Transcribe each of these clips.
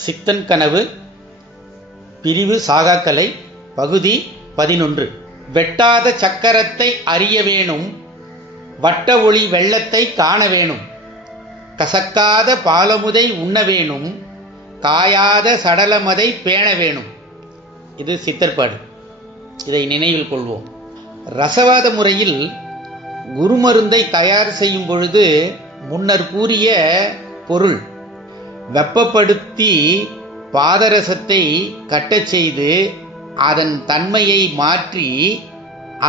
சித்தன் கனவு பிரிவு சாகாக்கலை பகுதி 11. வெட்டாத சக்கரத்தை அறிய வேணும், வட்ட ஒளி வெள்ளத்தை காண வேணும், கசக்காத பாலமுதை உண்ண வேணும், காயாத சடலமதை பேண வேணும். இது சித்தர்பாடு. இதை நினைவில் கொள்வோம். ரசவாத முறையில் குருமருந்தை தயார் செய்யும் பொழுது முன்னர் கூறிய பொருள் வெப்பப்படுத்தி பாதரசத்தை கட்டச் செய்து அதன் தன்மையை மாற்றி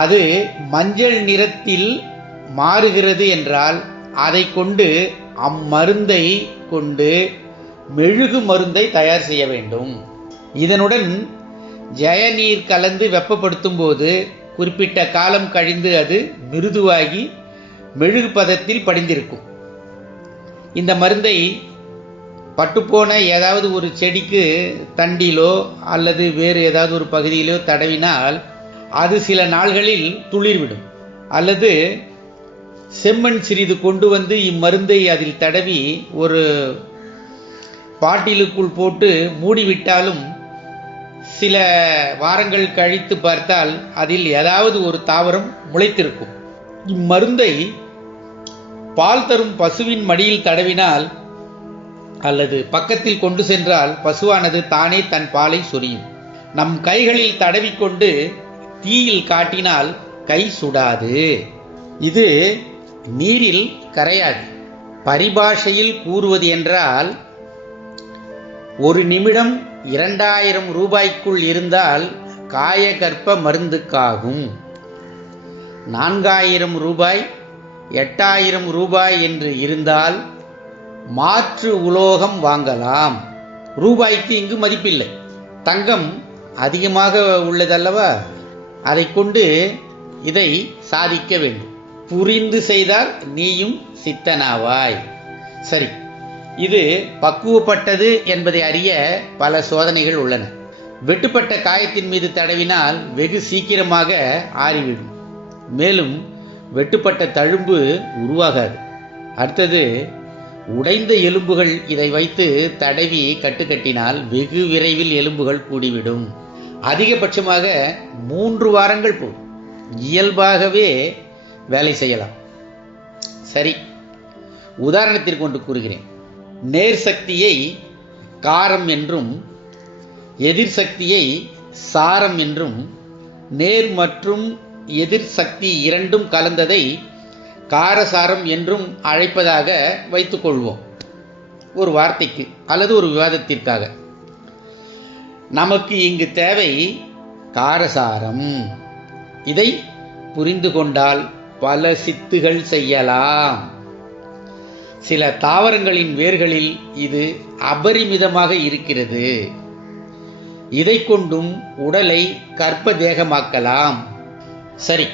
அது மஞ்சள் நிறத்தில் மாறுகிறது என்றால் அதை கொண்டு அம்மருந்தை கொண்டு மெழுகு மருந்தை தயார் செய்ய வேண்டும். இதனுடன் ஜெயநீர் கலந்து வெப்பப்படுத்தும் போது குறிப்பிட்ட காலம் கழிந்து அது மிருதுவாகி மெழுகு பதத்தில் படிந்திருக்கும். இந்த மருந்தை பட்டுப்போன ஏதாவது ஒரு செடிக்கு தண்டிலோ அல்லது வேறு ஏதாவது ஒரு பகுதியிலோ தடவினால் அது சில நாள்களில் துளிர்விடும். அல்லது செம்மண் சிறிது கொண்டு வந்து இம்மருந்தை அதில் தடவி ஒரு பாட்டிலுக்குள் போட்டு மூடிவிட்டாலும் சில வாரங்கள் கழித்து பார்த்தால் அதில் ஏதாவது ஒரு தாவரம் முளைத்திருக்கும். இம்மருந்தை பால் தரும் பசுவின் மடியில் தடவினால் அல்லது பக்கத்தில் கொண்டு சென்றால் பசுவானது தானே தன் பாலை சொரியும். நம் கைகளில் தடவிக்கொண்டு தீயில் காட்டினால் கை சுடாது. இது நீரில் கரையாது. பரிபாஷையில் கூறுவது என்றால் ஒரு நிமிடம் 2000 ரூபாய்க்குள் இருந்தால் காயகற்ப மருந்துக்காகும். 4000 ரூபாய் 8000 ரூபாய் என்று இருந்தால் மாற்று உலோகம் வாங்கலாம். ரூபாய்க்கு இங்கு மதிப்பில்லை. தங்கம் அதிகமாக உள்ளதல்லவா, அதை கொண்டு இதை சாதிக்க வேண்டும். புரிந்து செய்தால் நீயும் சித்தனாவாய். சரி, இது பக்குவப்பட்டது என்பதை அறிய பல சோதனைகள் உள்ளன. வெட்டுப்பட்ட காயத்தின் மீது தடவினால் வெகு சீக்கிரமாக ஆறிவிடும். மேலும் வெட்டுப்பட்ட தழும்பு உருவாகாது. அடுத்தது, உடைந்த எலும்புகள் இதை வைத்து தடவி கட்டுக்கட்டினால் வெகு விரைவில் எலும்புகள் கூடிவிடும். அதிகபட்சமாக 3 வாரங்கள் போதும். இயல்பாகவே வேலை செய்யலாம். சரி, உதாரணத்திற்கு கொண்டு கூறுகிறேன். நேர் சக்தியை காரம் என்றும் எதிர் சக்தியை சாரம் என்றும் நேர் மற்றும் எதிர் சக்தி இரண்டும் கலந்ததை காரசாரம் என்றும் அழைப்பதாக வைத்துக் கொள்வோம். ஒரு வார்த்தைக்கு அல்லது ஒரு விவாதத்திற்காக. நமக்கு இங்கு தேவை காரசாரம். இதை புரிந்து கொண்டால் பல சித்துகள் செய்யலாம். சில தாவரங்களின் வேர்களில் இது அபரிமிதமாக இருக்கிறது. இதை கொண்டும் உடலை கற்ப தேகமாக்கலாம். சரி,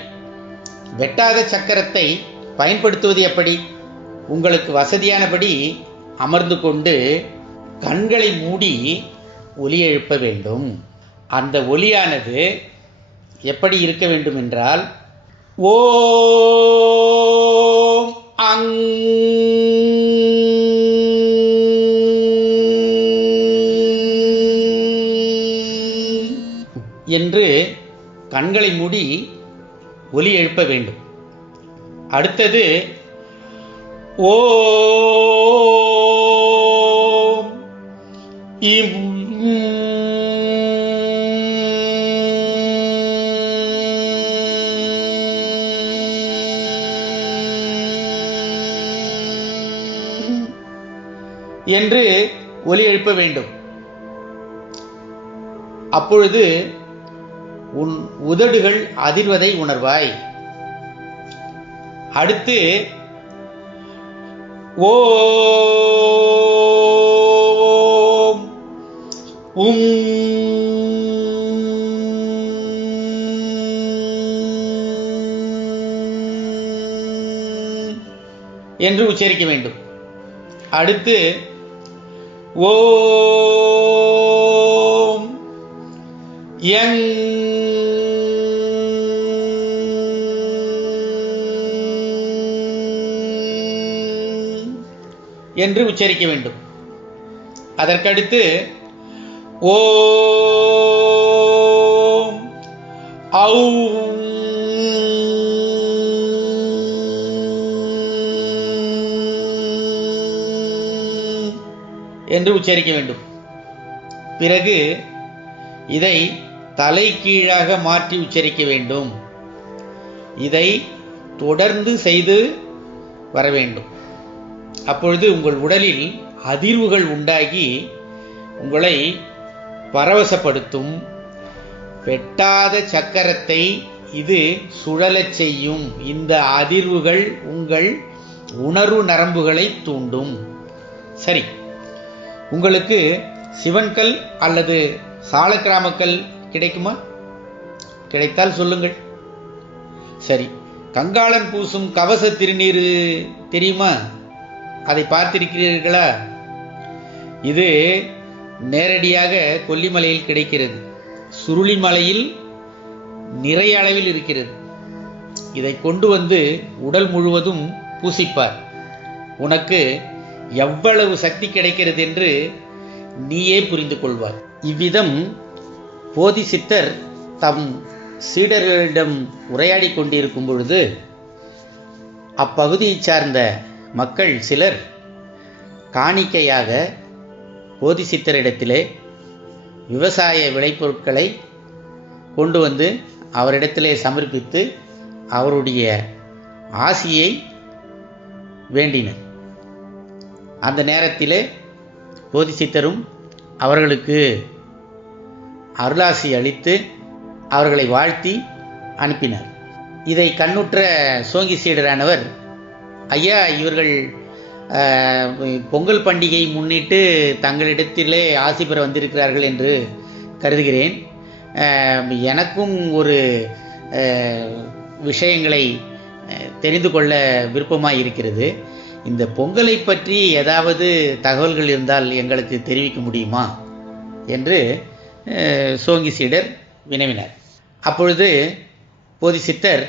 வெட்டாத சக்கரத்தை பயன்படுத்துவது எப்படி? உங்களுக்கு வசதியானபடி அமர்ந்து கொண்டு கண்களை மூடி ஒலி எழுப்ப வேண்டும். அந்த ஒலியானது எப்படி இருக்க வேண்டும் என்றால், ஓம் அங் என்று கண்களை மூடி ஒலி எழுப்ப வேண்டும். அடுத்தது, ஓம் இம் என்று ஒலி எழுப்ப வேண்டும். அப்பொழுது உன் உதடுகள் அதிர்வதை உணர்வாய். அடுத்து, ஓம் உம் என்று உச்சரிக்க வேண்டும். அடுத்து, ஓம் யங் என்று உச்சரிக்க வேண்டும். அதற்கடுத்து ஓம் ஔம் என்று உச்சரிக்க வேண்டும். பிறகு இதை தலை கீழாக மாற்றி உச்சரிக்க வேண்டும். இதை தொடர்ந்து செய்து வர வேண்டும். அப்பொழுது உங்கள் உடலில் அதிர்வுகள் உண்டாகி உங்களை பரவசப்படுத்தும். வெட்டாத சக்கரத்தை இது சுழலச் செய்யும். இந்த அதிர்வுகள் உங்கள் உணர்வு நரம்புகளை தூண்டும். சரி, உங்களுக்கு சிவன்கல் அல்லது சாலக்கிராமக்கல் கிடைக்குமா? கிடைத்தால் சொல்லுங்கள். சரி, கங்காளன் பூசும் கவச திருநீர் தெரியுமா? அதை பார்த்திருக்கிறீர்களா? இது நேரடியாக கொல்லிமலையில் கிடைக்கிறது. சுருளிமலையில் நிறைய அளவில் இருக்கிறது. இதை கொண்டு வந்து உடல் முழுவதும் பூசிப்பார். உனக்கு எவ்வளவு சக்தி கிடைக்கிறது என்று நீயே புரிந்து கொள்வார். இவ்விதம் போதிசித்தர் தம் சீடர்களிடம் உரையாடி கொண்டிருக்கும் பொழுது அப்பகுதியை சார்ந்த மக்கள் சிலர் காணிக்கையாக போதிசித்தரிடத்திலே விவசாய விளைபொருட்களை கொண்டு வந்து அவரிடத்திலே சமர்ப்பித்து அவருடைய ஆசியை வேண்டினர். அந்த நேரத்திலே போதிசித்தரும் அவர்களுக்கு அருளாசி அளித்து அவர்களை வாழ்த்தி அனுப்பினார். இதை கண்ணுற்ற சோங்கி சீடரானவர், ஐயா, இவர்கள் பொங்கல் பண்டிகை முன்னிட்டு தங்களிடத்திலே ஆசி பெற வந்திருக்கிறார்கள் என்று கருதுகிறேன். எனக்கும் ஒரு விஷயங்களை தெரிந்து கொள்ள விருப்பமாக இருக்கிறது. இந்த பொங்கலை பற்றி ஏதாவது தகவல்கள் இருந்தால் எங்களுக்கு தெரிவிக்க முடியுமா என்று சோங்கி சீடர் வினவினார். அப்பொழுது போதிசித்தர்,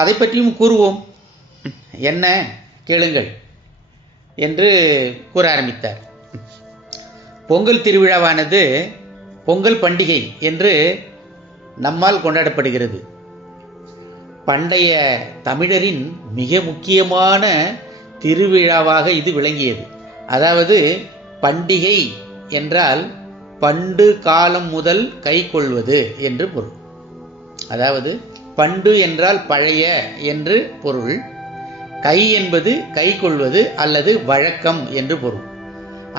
அதை பற்றியும் கூறுவோம், என்ன கேளுங்கள் என்று கூற ஆரம்பித்தார். பொங்கல் திருவிழாவானது பொங்கல் பண்டிகை என்று நம்மால் கொண்டாடப்படுகிறது. பண்டைய தமிழரின் மிக முக்கியமான திருவிழாவாக இது விளங்கியது. அதாவது பண்டிகை என்றால் பண்டு காலம் முதல் கை கொள்வது என்று பொருள். அதாவது பண்டு என்றால் பழைய என்று பொருள், கை என்பது கை கொள்வது அல்லது வழக்கம் என்று பொருள்.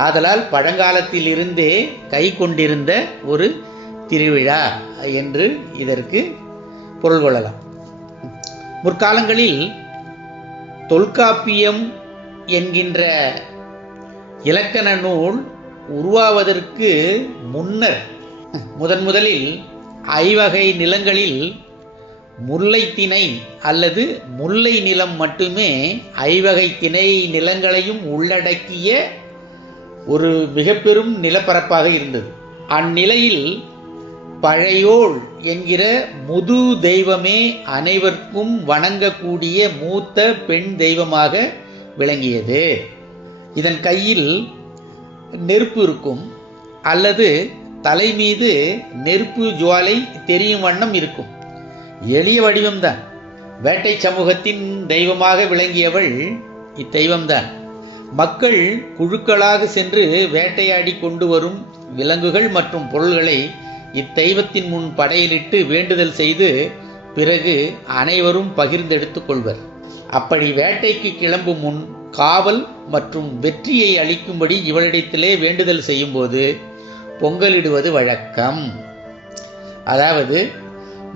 ஆதலால் பழங்காலத்தில் இருந்தே கை கொண்டிருந்த ஒரு திருவிழா என்று இதற்கு பொருள் கொள்ளலாம். முற்காலங்களில் தொல்காப்பியம் என்கின்ற இலக்கண நூல் உருவாவதற்கு முன்னர் முதலில் ஐவகை நிலங்களில் முல்லை திணை அல்லது முல்லை நிலம் மட்டுமே ஐவகை திணை நிலங்களையும் உள்ளடக்கிய ஒரு மிக பெரும் நிலப்பரப்பாக இருந்தது. அந்நிலையில் பழையோள் என்கிற முது தெய்வமே அனைவருக்கும் வணங்கக்கூடிய மூத்த பெண் தெய்வமாக விளங்கியது. இதன் கையில் நெருப்பு இருக்கும் அல்லது தலை மீது நெருப்பு ஜுவாலை தெரியும் வண்ணம் இருக்கும். எளிய வடிவம்தான். வேட்டை சமூகத்தின் தெய்வமாக விளங்கியவள் இத்தெய்வம்தான். மக்கள் குழுக்களாக சென்று வேட்டையாடி கொண்டு வரும் விலங்குகள் மற்றும் பொருள்களை இத்தெய்வத்தின் முன் படையிலிட்டு வேண்டுதல் செய்து பிறகு அனைவரும் பகிர்ந்தெடுத்துக் கொள்வர். அப்படி வேட்டைக்கு கிளம்பும் முன் காவல் மற்றும் வெற்றியை அளிக்கும்படி இவளிடத்திலே வேண்டுதல் செய்யும் போது பொங்கலிடுவது வழக்கம். அதாவது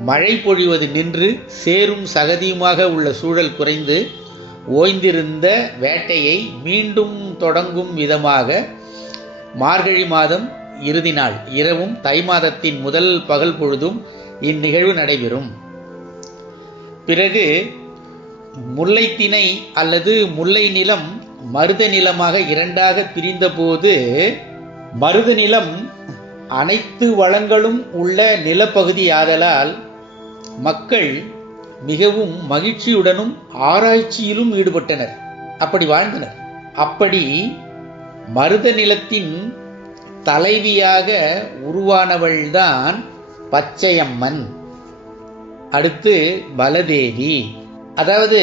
மழை பொழிவது நின்று சேரும் சகதியுமாக உள்ள சூழல் குறைந்து ஓய்ந்திருந்த வேட்டையை மீண்டும் தொடங்கும் விதமாக மார்கழி மாதம் இறுதி நாள் இரவும் தை மாதத்தின் முதல் பகல் பொழுதும் இந்நிகழ்வு நடைபெறும். பிறகு முல்லை திணை அல்லது முல்லை நிலம் மருத நிலமாக இரண்டாக பிரிந்தபோது மருத நிலம் அனைத்து வளங்களும் உள்ள நிலப்பகுதி ஆதலால் மக்கள் மிகவும் மகிழ்ச்சியுடனும் ஆராய்ச்சியிலும் ஈடுபட்டனர். அப்படி வாழ்ந்தனர். அப்படி மருத நிலத்தின் தலைவியாக உருவானவள்தான் பச்சையம்மன். அடுத்து பலதேவி, அதாவது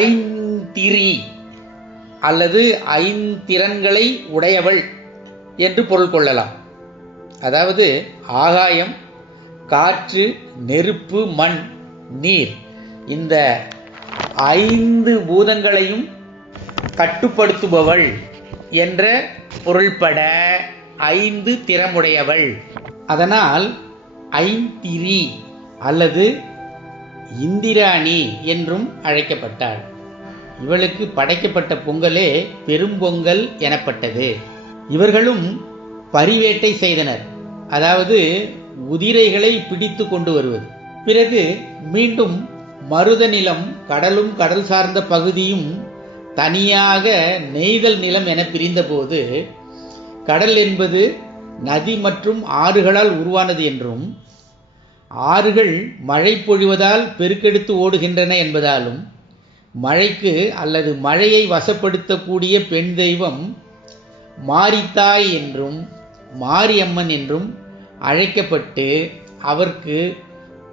ஐந்திரி அல்லது ஐந்திறன்களை உடையவள் என்று பொருள் கொள்ளலாம். அதாவது ஆகாயம், காற்று, நெருப்பு, மண், நீர், இந்த 5 பூதங்களையும் கட்டுப்படுத்துபவள் என்ற பொருள்பட 5 திறமுடையவள். அதனால் ஐந்திரி அல்லது இந்திராணி என்றும் அழைக்கப்பட்டாள். இவளுக்கு படைக்கப்பட்ட பொங்கலே பெரும்பொங்கல் எனப்பட்டது. இவர்களும் பரிவேட்டை செய்தனர், அதாவது குதிரைகளை பிடித்து கொண்டு வருவது. பிறகு மீண்டும் மருத நிலம், கடலும் கடல் சார்ந்த பகுதியும் தனியாக நெய்தல் நிலம் என பிரிந்தபோது கடல் என்பது நதி மற்றும் ஆறுகளால் உருவானது என்றும், ஆறுகள் மழை பொழிவதால் பெருக்கெடுத்து ஓடுகின்றன என்பதாலும், மழைக்கு அல்லது மழையை வசப்படுத்தக்கூடிய பெண் தெய்வம் மாரித்தாய் என்றும் மாரியம்மன் என்றும் அழைக்கப்பட்டு அவருக்கு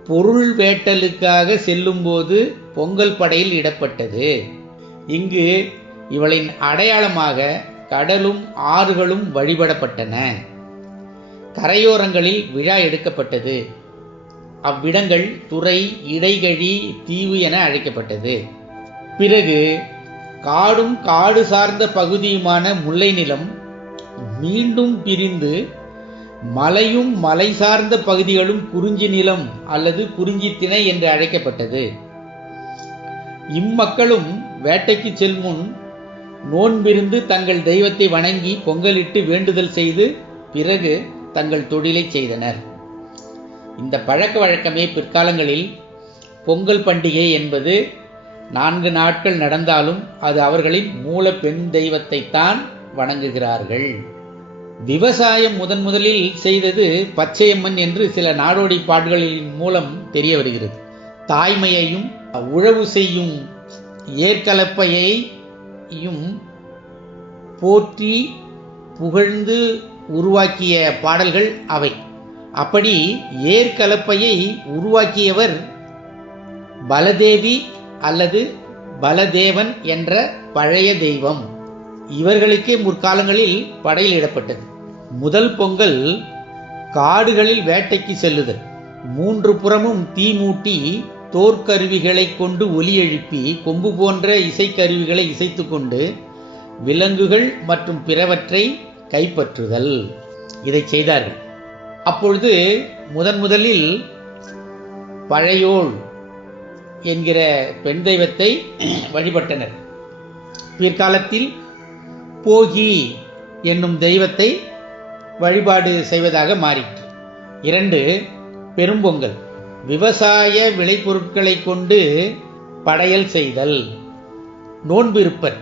பொருள் வேட்டலுக்காக செல்லும்போது பொங்கல் படையில் இடப்பட்டது. இங்கு இவளின் அடையாளமாக கடலும் ஆறுகளும் வழிபடப்பட்டன. கரையோரங்களில் விழா எடுக்கப்பட்டது. அவ்விடங்கள் துறை, இடைகழி, தீவு என அழைக்கப்பட்டது. பிறகு காடும் காடு சார்ந்த பகுதியுமான முல்லை நிலம் மீண்டும் பிரிந்து மலையும் மலை சார்ந்த பகுதிகளும் குறிஞ்சி நிலம் அல்லது குறிஞ்சி திணை என்று அழைக்கப்பட்டது. இம்மக்களும் வேட்டைக்கு செல்முன் நோன்பிருந்து தங்கள் தெய்வத்தை வணங்கி பொங்கலிட்டு வேண்டுதல் செய்து பிறகு தங்கள் தொழிலை செய்தனர். இந்த பழக்க வழக்கமே பிற்காலங்களில் பொங்கல் பண்டிகை என்பது 4 நாட்கள் நடந்தாலும் அது அவர்களின் மூல பெண் தெய்வத்தைத்தான் வணங்குகிறார்கள். விவசாயம் முதலில் செய்தது பச்சையம்மன் என்று சில நாடோடி பாடல்களின் மூலம் தெரிய வருகிறது. தாய்மையையும் உழவு செய்யும் ஏற்கலப்பையையும் போற்றி புகழ்ந்து உருவாக்கிய பாடல்கள் அவை. அப்படி ஏற்கலப்பையை உருவாக்கியவர் பலதேவி அல்லது பலதேவன் என்ற பழைய தெய்வம். இவர்களுக்கே முற்காலங்களில் படையிலிடப்பட்டது. முதல் பொங்கல் காடுகளில் வேட்டைக்கு செல்லுதல். 3 புறமும் தீ மூட்டி தோற்கருவிகளை கொண்டு ஒலி எழுப்பி கொம்பு போன்ற இசைக்கருவிகளை இசைத்து கொண்டு விலங்குகள் மற்றும் பிறவற்றை கைப்பற்றுதல், இதை செய்தார்கள். அப்பொழுது முதலில் பழையோள் என்கிற பெண் தெய்வத்தை வழிபட்டனர். பிற்காலத்தில் போகி என்னும் தெய்வத்தை வழிபாடு செய்வதாக மாறிற்று. 2 பெரும்பொங்கல், விவசாய விளைபொருட்களை கொண்டு படையல் செய்தல். நோன்பு இருப்பர்,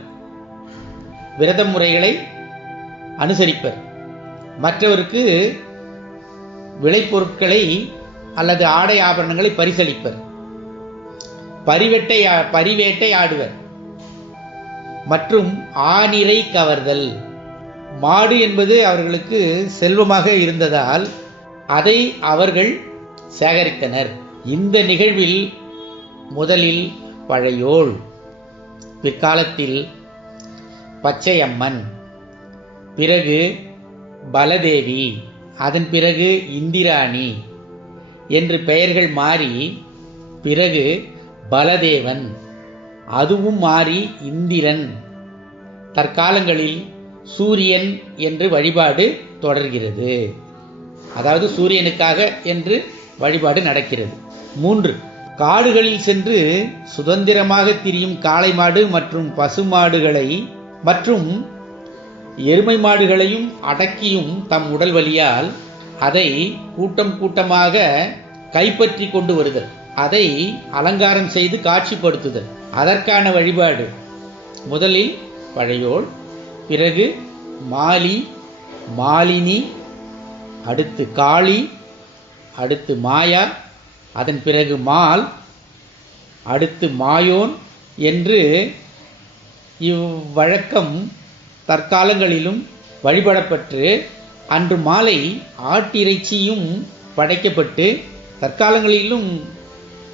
விரத முறைகளை அனுசரிப்பர், மற்றவருக்கு விளைபொருட்களை அல்லது ஆடை ஆபரணங்களை பரிசளிப்பர், பரிவேட்டை ஆடுவர் மற்றும் ஆனிரை கவர்தல். மாடு என்பது அவர்களுக்கு செல்வமாக இருந்ததால் அதை அவர்கள் சேகரித்தனர். இந்த நிகழ்வில் முதலில் பழையோள், பிற்காலத்தில் பச்சையம்மன், பிறகு பலதேவி, அதன் பிறகு இந்திராணி என்று பெயர்கள் மாறி பிறகு பலதேவன், அதுவும் மாறி இந்திரன், தற்காலங்களில் சூரியன் என்று வழிபாடு தொடர்கிறது. அதாவது சூரியனுக்காக என்று வழிபாடு நடக்கிறது. 3 காடுகளில் சென்று சுதந்திரமாக திரியும் காளை மாடு மற்றும் பசுமாடுகளை மற்றும் எருமை மாடுகளையும் அடக்கியும் தம் உடல் வலியால் அதை கூட்டம் கூட்டமாக கைப்பற்றி கொண்டு வருதல், அதை அலங்காரம் செய்து காட்சிப்படுத்துதல், அதற்கான வழிபாடு. முதலில் பழையோள், பிறகு மாலி, மாலினி, அடுத்து காளி, அடுத்து மாயா, அதன் பிறகு மால், அடுத்து மாயோன் என்று இவ்வழக்கம் தற்காலங்களிலும் வழிபடப்பட்டு அன்று மாலை ஆட்டிறைச்சியும் படைக்கப்பட்டு தற்காலங்களிலும்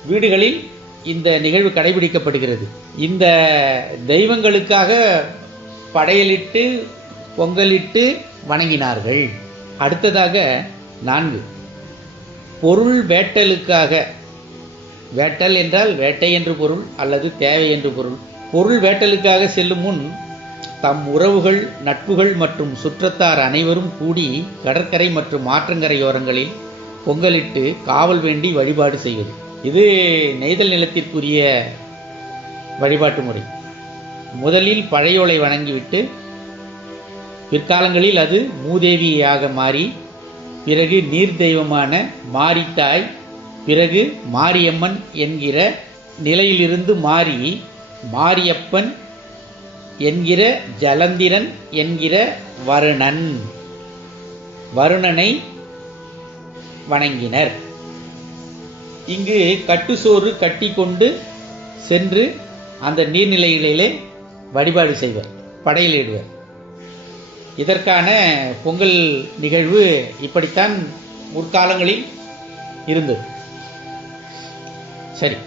வீடுகளில் இந்த நிகழ்வு கடைபிடிக்கப்படுகிறது. இந்த தெய்வங்களுக்காக படையலிட்டு பொங்கலிட்டு வணங்கினார்கள். அடுத்ததாக 4, பொருள் வேட்டலுக்காக. வேட்டல் என்றால் வேட்டை என்று பொருள் அல்லது தேவை என்று பொருள். பொருள் வேட்டலுக்காக செல்லும் முன் தம் உறவுகள், நட்புகள் மற்றும் சுற்றத்தார் அனைவரும் கூடி கடற்கரை மற்றும் ஆற்றங்கரையோரங்களில் பொங்கலிட்டு காவல் வேண்டி வழிபாடு செய்வது. இது நெய்தல் நிலத்திற்குரிய வழிபாட்டு முறை. முதலில் பழையோலை வணங்கிவிட்டு பிற்காலங்களில் அது மூதேவியாக மாறி, பிறகு நீர் தெய்வமான மாரித்தாய், பிறகு மாரியம்மன் என்கிற நிலையிலிருந்து மாறி மாரியப்பன் என்கிற ஜலந்திரன் என்கிற வருணனை வணங்கினர். இங்கு கட்டுசோறு கட்டி கொண்டு சென்று அந்த நீர்நிலைகளிலே வழிபாடு செய்வர், படையலிடுவர். இதற்கான பொங்கல் நிகழ்வு இப்படித்தான் முற்காலங்களில் இருந்தது. சரி,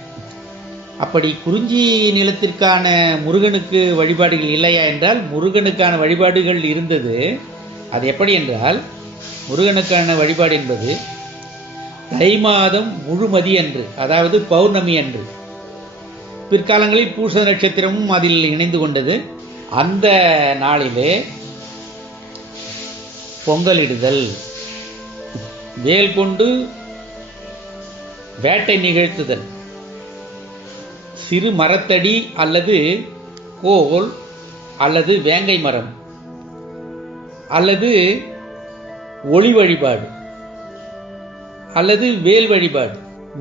அப்படி குறிஞ்சி நிலத்திற்கான முருகனுக்கு வழிபாடுகள் இல்லையா என்றால், முருகனுக்கான வழிபாடுகள் இருந்தது. அது எப்படி என்றால், முருகனுக்கான வழிபாடு என்பது தை மாதம் முழுமதி அன்று, அதாவது பௌர்ணமி அன்று, பிற்காலங்களில் பூச நட்சத்திரமும் அதில் இணைந்து கொண்டது. அந்த நாளிலே பொங்கலிடுதல், வேல் கொண்டு வேட்டை நிகழ்த்துதல், சிறு மரத்தடி அல்லது கோல் அல்லது வேங்கை மரம் அல்லது ஒளி வழிபாடு அல்லது வேல் வழிபாடு,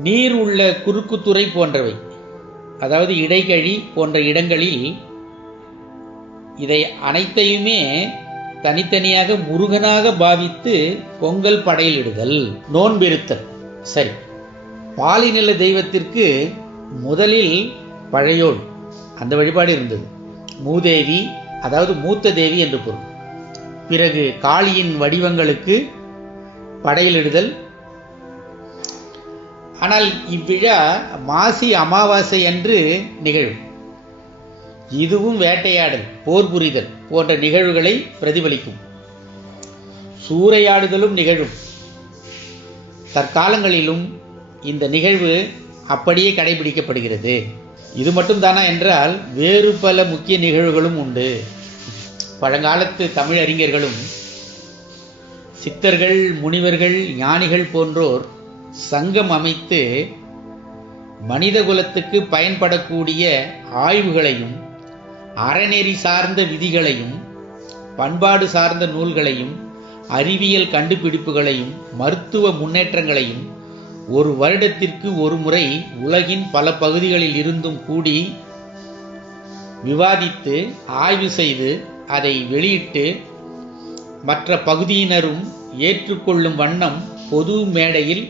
நீர் உள்ள குறுக்குத்துறை போன்றவை, அதாவது இடைக்கழி போன்ற இடங்களில் இதை அனைத்தையுமே தனித்தனியாக முருகனாக பாவித்து பொங்கல் படையலிடுதல், நோன்பிருத்தல். சரி, பாலிநில தெய்வத்திற்கு முதலில் பழையோள் அந்த வழிபாடு இருந்தது. மூதேவி, அதாவது மூத்த தேவி என்று பொருள். பிறகு காளியின் வடிவங்களுக்கு படையலிடுதல். ஆனால் இவ்விழா மாசி அமாவாசை அன்று நிகழும். இதுவும் வேட்டையாடல், போர் புரிதல் போன்ற நிகழ்வுகளை பிரதிபலிக்கும். சூறையாடுதலும் நிகழும். தற்காலங்களிலும் இந்த நிகழ்வு அப்படியே கடைபிடிக்கப்படுகிறது. இது மட்டும்தானா என்றால் வேறு பல முக்கிய நிகழ்வுகளும் உண்டு. பழங்காலத்து தமிழ் அறிஞர்களும் சித்தர்கள், முனிவர்கள், ஞானிகள் போன்றோர் சங்கம் அமைத்து மனித குலத்துக்கு பயன்படக்கூடிய ஆய்வுகளையும், அறநெறி சார்ந்த விதிகளையும், பண்பாடு சார்ந்த நூல்களையும், அறிவியல் கண்டுபிடிப்புகளையும், மருத்துவ முன்னேற்றங்களையும் ஒரு வருடத்திற்கு ஒரு முறை உலகின் பல பகுதிகளில் இருந்தும் கூடி விவாதித்து ஆய்வு செய்து அதை வெளியிட்டு மற்ற பகுதியினரும் ஏற்றுக்கொள்ளும் வண்ணம் பொது மேடையில்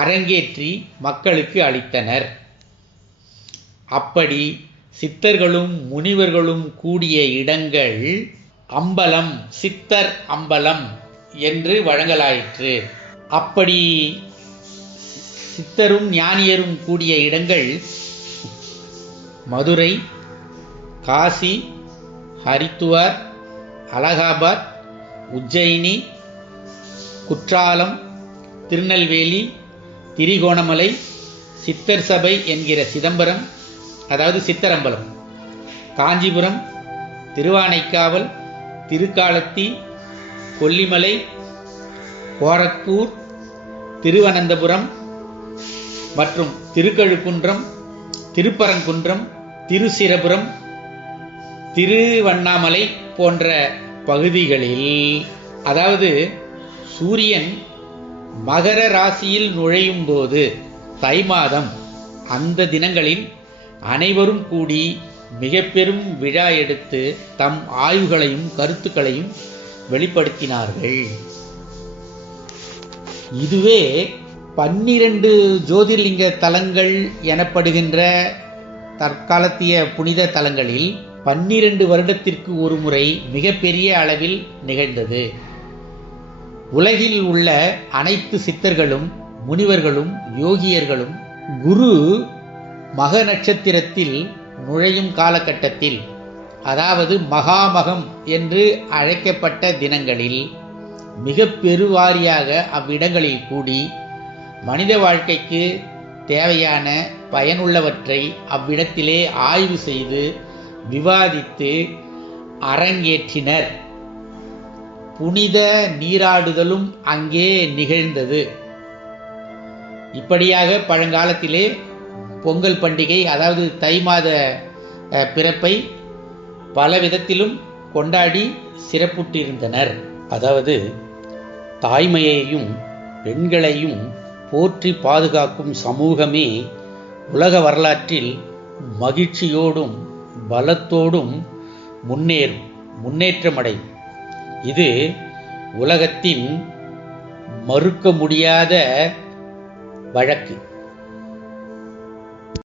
அரங்கேற்றி மக்களுக்கு அளித்தனர். அப்படி சித்தர்களும் முனிவர்களும் கூடிய இடங்கள் அம்பலம், சித்தர் அம்பலம் என்று வழங்கலாயிற்று. அப்படி சித்தரும் ஞானியரும் கூடிய இடங்கள் மதுரை, காசி, ஹரித்துவார், அலகாபாத், உஜ்ஜயினி, குற்றாலம், திருநெல்வேலி, திரிகோணமலை, சித்தர் சபை என்கிற சிதம்பரம், அதாவது சித்தரம்பலம், காஞ்சிபுரம், திருவானைக்காவல், திருக்காலத்தி, கொல்லிமலை, கோரக்பூர், திருவனந்தபுரம் மற்றும் திருக்கழுக்குன்றம், திருப்பரங்குன்றம், திருச்சிரபுரம், திருவண்ணாமலை போன்ற பகுதிகளில், அதாவது சூரியன் மகர ராசியில் நுழையும் போது தை மாதம், அந்த தினங்களில் அனைவரும் கூடி மிக பெரும் விழா எடுத்து தம் ஆய்வுகளையும் கருத்துக்களையும் வெளிப்படுத்தினார்கள். இதுவே 12 ஜோதிர்லிங்க தலங்கள் எனப்படுகின்ற தற்காலத்திய புனித தலங்களில் 12 வருடத்திற்கு ஒரு முறை மிகப்பெரிய அளவில் நிகழ்ந்தது. உலகில் உள்ள அனைத்து சித்தர்களும் முனிவர்களும் யோகியர்களும் குரு மக நட்சத்திரத்தில் நுழையும் காலகட்டத்தில், அதாவது மகாமகம் என்று அழைக்கப்பட்ட தினங்களில் மிக பெருவாரியாக அவ்விடங்களில் கூடி மனித வாழ்க்கைக்கு தேவையான பயனுள்ளவற்றை அவ்விடத்திலே ஆய்வு செய்து விவாதித்து அரங்கேற்றினர். புனித நீராடுதலும் அங்கே நிகழ்ந்தது. இப்படியாக பழங்காலத்திலே பொங்கல் பண்டிகை, அதாவது தை மாத பிறப்பை பல விதத்திலும் கொண்டாடி சிறப்புற்றிருந்தனர். அதாவது தாய்மையையும் பெண்களையும் போற்றி பாதுகாக்கும் சமூகமே உலக வரலாற்றில் மகிழ்ச்சியோடும் பலத்தோடும் முன்னேற்றமடையும். இது உலகத்தின் மறுக்க முடியாத வழக்கு.